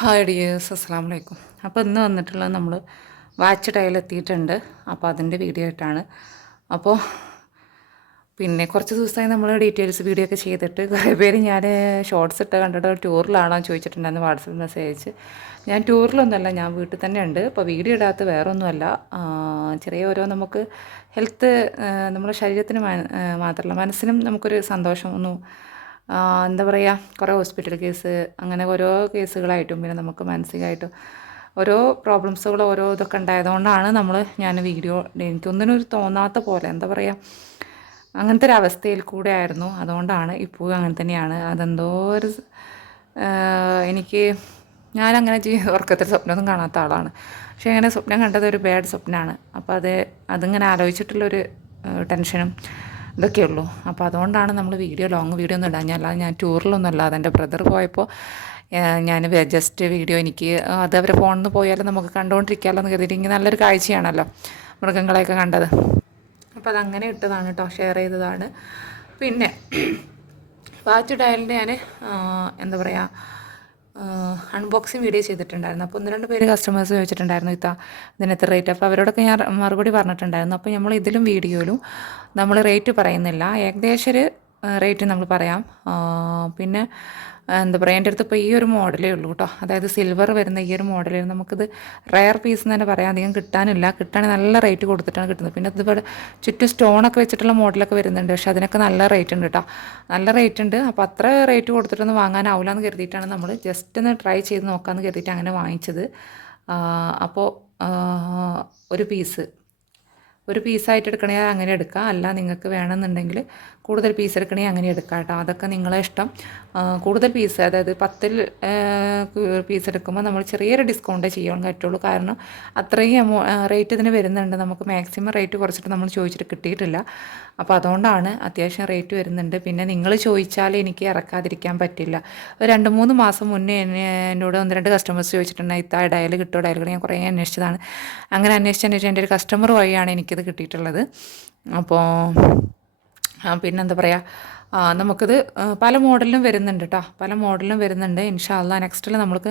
Hi dears, അസ്സാം വലൈക്കും. അപ്പോൾ ഇന്ന് വന്നിട്ടുള്ളത് നമ്മൾ വാച്ച് ടൈലെത്തിയിട്ടുണ്ട്. അപ്പോൾ അതിൻ്റെ വീഡിയോ ആയിട്ടാണ്. അപ്പോൾ പിന്നെ കുറച്ച് ദിവസമായി നമ്മൾ ഡീറ്റെയിൽസ് വീഡിയോ ഒക്കെ ചെയ്തിട്ട് കുറേ പേര് ഞാൻ ഷോർട്സ് ഇട്ട് കണ്ടിട്ട് ടൂറിലാണോ എന്ന് ചോദിച്ചിട്ടുണ്ടായിരുന്നു. വാട്സപ്പ് മെസ്സേജ് അയച്ച്. ഞാൻ ടൂറിലൊന്നുമല്ല, ഞാൻ വീട്ടിൽ തന്നെ ഉണ്ട്. ഇപ്പോൾ വീഡിയോ ഇടാത്ത വേറെ ഒന്നുമല്ല, ചെറിയ ഓരോ നമുക്ക് ഹെൽത്ത്, നമ്മുടെ ശരീരത്തിന് മാത്രമല്ല മനസ്സിനും നമുക്കൊരു സന്തോഷം ഒന്നും, എന്താ പറയുക, കുറേ ഹോസ്പിറ്റൽ കേസ് അങ്ങനെ ഓരോ കേസുകളായിട്ടും പിന്നെ നമുക്ക് മാനസികമായിട്ടും ഓരോ പ്രോബ്ലംസുകൾ ഓരോ ഇതൊക്കെ ഉണ്ടായതുകൊണ്ടാണ് ഞാൻ വീഡിയോ എനിക്കൊന്നിനും ഒരു തോന്നാത്ത പോലെ, എന്താ പറയുക, അങ്ങനത്തെ ഒരു അവസ്ഥയിൽ കൂടെ ആയിരുന്നു. അതുകൊണ്ടാണ് ഇപ്പോഴും അങ്ങനെ തന്നെയാണ്. അതെന്തോ ഒരു എനിക്ക് ഞാനങ്ങനെ ഉറക്കത്തിൽ സ്വപ്നമൊന്നും കാണാത്ത ആളാണ്. പക്ഷേ അങ്ങനെ സ്വപ്നം കണ്ടത് ഒരു ബാഡ് സ്വപ്നമാണ്. അപ്പോൾ അതിങ്ങനെ ആലോചിച്ചിട്ടുള്ളൊരു ടെൻഷനും ഇതൊക്കെയുള്ളൂ. അപ്പോൾ അതുകൊണ്ടാണ് നമ്മൾ ലോങ് വീഡിയോ ഒന്നും ഇടാൻ. അല്ലാതെ ഞാൻ ടൂറിലൊന്നും അല്ല. അതെൻ്റെ ബ്രദർ പോയപ്പോൾ ഞാൻ ജസ്റ്റ് വീഡിയോ എനിക്ക് അത് അവരെ ഫോണിൽ നിന്ന് പോയാലും നമുക്ക് കണ്ടുകൊണ്ടിരിക്കാമല്ലോ എന്ന് കരുതിയിട്ട് ഇങ്ങനെ നല്ലൊരു കാഴ്ചയാണല്ലോ മൃഗങ്ങളെയൊക്കെ കണ്ടത്. അപ്പോൾ അതങ്ങനെ ഇട്ടതാണ് കേട്ടോ, ഷെയർ ചെയ്തതാണ്. പിന്നെ വാച്ച് ഡയലിൻ്റെ ഞാൻ എന്താ പറയുക, അൺബോക്സിങ് വീഡിയോ ചെയ്തിട്ടുണ്ടായിരുന്നു. അപ്പോൾ 1-2 പേര് കസ്റ്റമേഴ്സ് ചോദിച്ചിട്ടുണ്ടായിരുന്നു ഇതിന് എത്ര റേറ്റ്. അപ്പോൾ അവരോടൊക്കെ ഞാൻ മറുപടി പറഞ്ഞിട്ടുണ്ടായിരുന്നു. അപ്പോൾ നമ്മൾ ഇതിലും വീഡിയോയിലും നമ്മൾ റേറ്റ് പറയുന്നില്ല, ഏകദേശം ഒരു റേറ്റ് നമ്മൾ പറയാം. പിന്നെ എന്താ പറയുക, എൻ്റെ അടുത്ത് ഇപ്പോൾ ഈ ഒരു മോഡലേ ഉള്ളൂ കേട്ടോ. അതായത് സിൽവർ വരുന്ന ഈ ഒരു മോഡലേ നമുക്കിത് റയർ പീസ് എന്ന് തന്നെ പറയാം. അധികം കിട്ടാനില്ല. കിട്ടാണെങ്കിൽ നല്ല റേറ്റ് കൊടുത്തിട്ടാണ് കിട്ടുന്നത്. പിന്നെ ഇതുപോലെ ചുറ്റും സ്റ്റോണൊക്കെ വെച്ചിട്ടുള്ള മോഡലൊക്കെ വരുന്നുണ്ട്. പക്ഷേ അതിനൊക്കെ നല്ല റേറ്റ് ഉണ്ട് കേട്ടോ, നല്ല റേറ്റ് ഉണ്ട്. അപ്പോൾ അത്ര റേറ്റ് കൊടുത്തിട്ടൊന്നും വാങ്ങാനാവില്ല എന്ന് കരുതിയിട്ടാണ് നമ്മൾ ജസ്റ്റ് ഒന്ന് ട്രൈ ചെയ്ത് നോക്കാമെന്ന് കരുതിയിട്ട് അങ്ങനെ വാങ്ങിച്ചത്. അപ്പോൾ ഒരു പീസായിട്ട് എടുക്കണമെങ്കിൽ അങ്ങനെ എടുക്കാം, അല്ല നിങ്ങൾക്ക് വേണമെന്നുണ്ടെങ്കിൽ കൂടുതൽ പീസ് എടുക്കണമെങ്കിൽ അങ്ങനെ എടുക്കാം കേട്ടോ. അതൊക്കെ നിങ്ങളെ ഇഷ്ടം. കൂടുതൽ പീസ്, അതായത് 10 പീസ് എടുക്കുമ്പോൾ നമ്മൾ ചെറിയൊരു ഡിസ്കൗണ്ടേ ചെയ്യാൻ പറ്റുള്ളൂ. കാരണം അത്രയും റേറ്റ് ഇതിന് വരുന്നുണ്ട്. നമുക്ക് മാക്സിമം റേറ്റ് കുറച്ചിട്ട് നമ്മൾ ചോദിച്ചിട്ട് കിട്ടിയിട്ടില്ല. അപ്പോൾ അതുകൊണ്ടാണ് അത്യാവശ്യം റേറ്റ് വരുന്നുണ്ട്. പിന്നെ നിങ്ങൾ ചോദിച്ചാൽ എനിക്ക് ഇറക്കാതിരിക്കാൻ പറ്റില്ല. 2-3 മാസം മുന്നേ എന്നോട് 1-2 കസ്റ്റമേഴ്സ് ചോദിച്ചിട്ടുണ്ടായി ഡയൽ കിട്ടുമോ, ഡയൽ ഞാൻ കുറേ അന്വേഷിച്ചതാണ്. അങ്ങനെ അന്വേഷിച്ച് എൻ്റെ ഒരു കസ്റ്റമർ വഴിയാണ് എനിക്കിത് കിട്ടിയിട്ടുള്ളത്. അപ്പോൾ പിന്നെന്താ പറയുക, നമുക്കിത് പല മോഡലിലും വരുന്നുണ്ട് കേട്ടോ, പല മോഡലിലും വരുന്നുണ്ട്. ഇൻഷാ അല്ലാഹ് നെക്സ്റ്റിൽ നമ്മൾക്ക്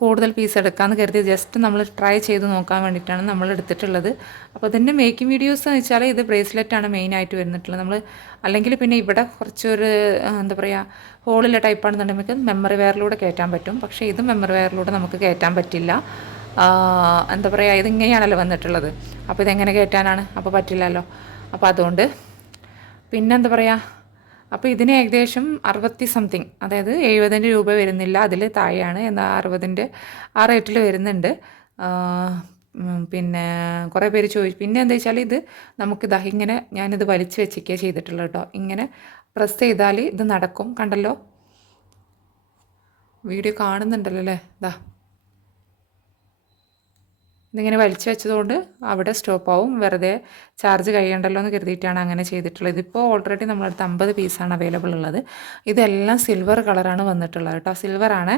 കൂടുതൽ പീസ് എടുക്കാമെന്ന് കരുതി ജസ്റ്റ് നമ്മൾ ട്രൈ ചെയ്ത് നോക്കാൻ വേണ്ടിയിട്ടാണ് നമ്മൾ എടുത്തിട്ടുള്ളത്. അപ്പോൾ ഇതിൻ്റെ മേക്കിംഗ് വീഡിയോസ് എന്ന് വെച്ചാൽ ഇത് ബ്രേസ്ലെറ്റാണ് മെയിനായിട്ട് വരുന്നിട്ടുള്ളത്. നമ്മൾ അല്ലെങ്കിൽ പിന്നെ ഇവിടെ കുറച്ചൊരു എന്താ പറയുക ഹോളിലെ ടൈപ്പാണെന്നുണ്ടെങ്കിൽ മെമ്മറി വെയറിലൂടെ കയറ്റാൻ പറ്റും. പക്ഷേ ഇത് മെമ്മറി വെയറിലൂടെ നമുക്ക് കയറ്റാൻ പറ്റില്ല. എന്താ പറയുക, ഇതിങ്ങനെയാണല്ലോ വന്നിട്ടുള്ളത്. അപ്പോൾ ഇതെങ്ങനെ കയറ്റാനാണ്, അപ്പോൾ പറ്റില്ലല്ലോ. അപ്പോൾ അതുകൊണ്ട് പിന്നെ എന്താ പറയുക, അപ്പോൾ ഇതിന് ഏകദേശം 60 സംതിങ്, അതായത് 70 രൂപ വരുന്നില്ല, അതിൽ താഴെയാണ്. എന്നാൽ 60 ആ റേറ്റിൽ വരുന്നുണ്ട്. പിന്നെ കുറേ പേര് പിന്നെ എന്താ വെച്ചാൽ ഇത് നമുക്കിതാ ഇങ്ങനെ ഞാനിത് വലിച്ച് വെച്ചിരിക്കുക ചെയ്തിട്ടുള്ളത് കേട്ടോ. ഇങ്ങനെ പ്രസ് ചെയ്താൽ ഇത് നടക്കും. കണ്ടല്ലോ, വീഡിയോ കാണുന്നുണ്ടല്ലോ അല്ലേ. ഇതാ ഇതിങ്ങനെ വലിച്ചു വെച്ചതുകൊണ്ട് അവിടെ സ്റ്റോപ്പ് ആവും, വെറുതെ ചാർജ് കഴിയണ്ടല്ലോ എന്ന് കരുതിയിട്ടാണ് അങ്ങനെ ചെയ്തിട്ടുള്ളത്. ഇതിപ്പോൾ ഓൾറെഡി നമ്മളടുത്ത് 50 പീസാണ് അവൈലബിൾ ഉള്ളത്. ഇതെല്ലാം സിൽവർ കളറാണ് വന്നിട്ടുള്ളത് കേട്ടോ, സിൽവറാണ്.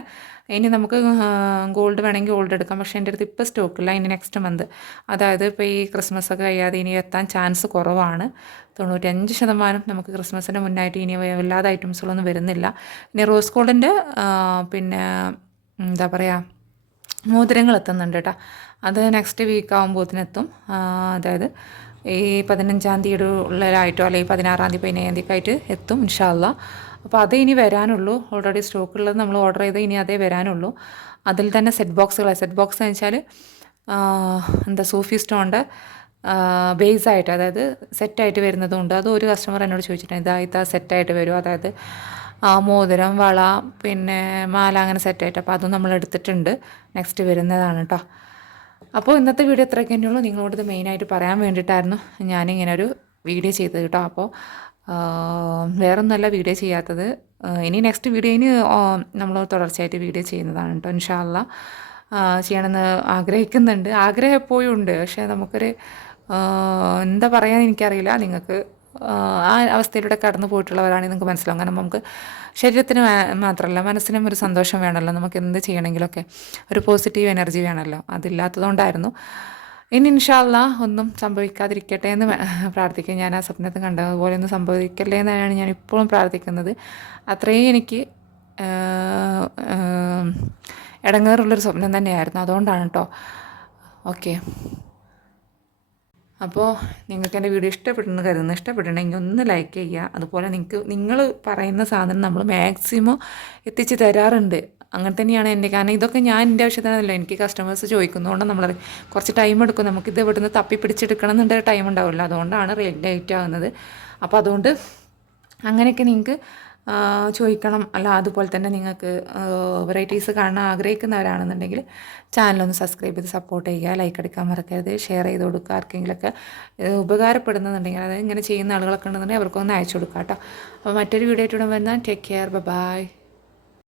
ഇനി നമുക്ക് ഗോൾഡ് വേണമെങ്കിൽ ഗോൾഡ് എടുക്കാം. പക്ഷേ എൻ്റെ അടുത്ത് ഇപ്പോൾ സ്റ്റോക്കില്ല. ഇനി നെക്സ്റ്റ് മന്ത്, അതായത് ഇപ്പോൾ ഈ ക്രിസ്മസ് ഒക്കെ കഴിയാതെ ഇനി എത്താൻ ചാൻസ് കുറവാണ്. 95% നമുക്ക് ക്രിസ്മസിന് മുന്നായിട്ട് ഇനി വല്ലാതെ ഐറ്റംസുകളൊന്നും വരുന്നില്ല. ഇനി റോസ് ഗോൾഡിൻ്റെ പിന്നെ എന്താ പറയുക മോതിരങ്ങൾ എത്തുന്നുണ്ട് കേട്ടോ. അത് നെക്സ്റ്റ് വീക്ക് ആകുമ്പോഴത്തേനെത്തും. അതായത് ഈ 15-ാം തീയതി ഉള്ളിലായിട്ടോ അല്ലെങ്കിൽ 16-ാം തീയതി 17-ാം തീയതി ആയിട്ട് എത്തും ഇൻഷാ അല്ലാഹ്. അപ്പോൾ അത് ഇനി വരാനുള്ളൂ. ഓൾറെഡി സ്റ്റോക്കുള്ളത് നമ്മൾ ഓർഡർ ചെയ്ത് ഇനി അതേ വരാനുള്ളൂ. അതിൽ തന്നെ സെറ്റ് ബോക്സ് എന്ന് വെച്ചാൽ എന്താ സൂഫി സ്റ്റോണിൻ്റെ ബേസായിട്ട്, അതായത് സെറ്റായിട്ട് വരുന്നതുകൊണ്ട്. അത് ഒരു കസ്റ്റമർ എന്നോട് ചോദിച്ചിട്ടുണ്ട്, ഇതാ സെറ്റായിട്ട് വരും, അതായത് മോതിരം, വള, പിന്നെ മാല, അങ്ങനെ സെറ്റായിട്ട്. അപ്പോൾ അതും നമ്മൾ എടുത്തിട്ടുണ്ട്, നെക്സ്റ്റ് വരുന്നതാണ് കേട്ടോ. അപ്പോൾ ഇന്നത്തെ വീഡിയോ ഇത്രയൊക്കെ തന്നെയുള്ളൂ. നിങ്ങളോട് ഇത് മെയിനായിട്ട് പറയാൻ വേണ്ടിയിട്ടായിരുന്നു ഞാനിങ്ങനെ ഒരു വീഡിയോ ചെയ്തത് കേട്ടോ. അപ്പോൾ വേറൊന്നുമല്ല വീഡിയോ ചെയ്യാത്തത്. ഇനി നെക്സ്റ്റ് വീഡിയോ നമ്മൾ തുടർച്ചയായിട്ട് വീഡിയോ ചെയ്യുന്നതാണ് കേട്ടോ ഇൻഷാ അല്ലാഹ്. ചെയ്യണമെന്ന് ആഗ്രഹിക്കുന്നുണ്ട്, ആഗ്രഹം എപ്പോഴും ഉണ്ട്. പക്ഷേ നമുക്കൊരു എന്താ പറയാൻ എനിക്കറിയില്ല. നിങ്ങൾക്ക് ആ അവസ്ഥയിലൂടെ കടന്നു പോയിട്ടുള്ളവരാണെങ്കിൽ നിങ്ങൾക്ക് മനസ്സിലാവും. കാരണം നമുക്ക് ശരീരത്തിന് മാത്രമല്ല മനസ്സിനും ഒരു സന്തോഷം വേണമല്ലോ. നമുക്ക് എന്ത് ചെയ്യണമെങ്കിലൊക്കെ ഒരു പോസിറ്റീവ് എനർജി വേണമല്ലോ. അതില്ലാത്തതുകൊണ്ടായിരുന്നു. ഇനി ഇൻഷാ അല്ലാഹ് ഒന്നും സംഭവിക്കാതിരിക്കട്ടെ എന്ന് പ്രാർത്ഥിക്കുക. ഞാൻ ആ സ്വപ്നത്തിൽ കണ്ടതുപോലെ ഒന്നും സംഭവിക്കല്ലേ എന്നാണ് ഞാൻ ഇപ്പോഴും പ്രാർത്ഥിക്കുന്നത്. അത്രയും എനിക്ക് ഇടങ്ങേറുള്ളൊരു സ്വപ്നം തന്നെയായിരുന്നു. അതുകൊണ്ടാണ് കേട്ടോ. ഓക്കെ, അപ്പോൾ നിങ്ങൾക്ക് എൻ്റെ വീഡിയോ ഇഷ്ടപ്പെട്ടെന്ന് കരുതുന്നു. ഇഷ്ടപ്പെട്ടിട്ടുണ്ടെങ്കിൽ ഒന്ന് ലൈക്ക് ചെയ്യുക. അതുപോലെ നിങ്ങൾ പറയുന്ന സാധനം നമ്മൾ മാക്സിമം എത്തിച്ച് തരാറുണ്ട്. അങ്ങനെ തന്നെയാണ് എൻ്റെ, കാരണം ഇതൊക്കെ ഞാൻ എൻ്റെ ആവശ്യത്തിനല്ല, എനിക്ക് കസ്റ്റമേഴ്സ് ചോദിക്കുന്നതുകൊണ്ട് നമ്മൾ കുറച്ച് ടൈം എടുക്കും. നമുക്കിത് ഇവിടുന്ന് തപ്പി പിടിച്ചെടുക്കണം എന്നുണ്ടെങ്കിൽ ടൈം ഉണ്ടാവില്ല. അതുകൊണ്ടാണ് ലേറ്റ് ആവുന്നത്. അപ്പോൾ അതുകൊണ്ട് അങ്ങനെയൊക്കെ നിങ്ങൾക്ക് ചോദിക്കണം. അല്ല അതുപോലെ തന്നെ നിങ്ങൾക്ക് വെറൈറ്റീസ് കാണാൻ ആഗ്രഹിക്കുന്നവരാണെന്നുണ്ടെങ്കിൽ ചാനലൊന്ന് സബ്സ്ക്രൈബ് ചെയ്ത് സപ്പോർട്ട് ചെയ്യുക. ലൈക്ക് അടിക്കാൻ മറക്കരുത്. ഷെയർ ചെയ്ത് കൊടുക്കുക. ആർക്കെങ്കിലുമൊക്കെ ഉപകാരപ്പെടുന്നുണ്ടെങ്കിൽ, അതായത് ഇങ്ങനെ ചെയ്യുന്ന ആളുകളൊക്കെ ഉണ്ടെന്നുണ്ടെങ്കിൽ അവർക്കൊന്ന് അയച്ചു കൊടുക്കാം കേട്ടോ. അപ്പോൾ മറ്റൊരു വീഡിയോ ആയിട്ട് വരുന്ന ടേക്ക് കെയർ, ബൈ.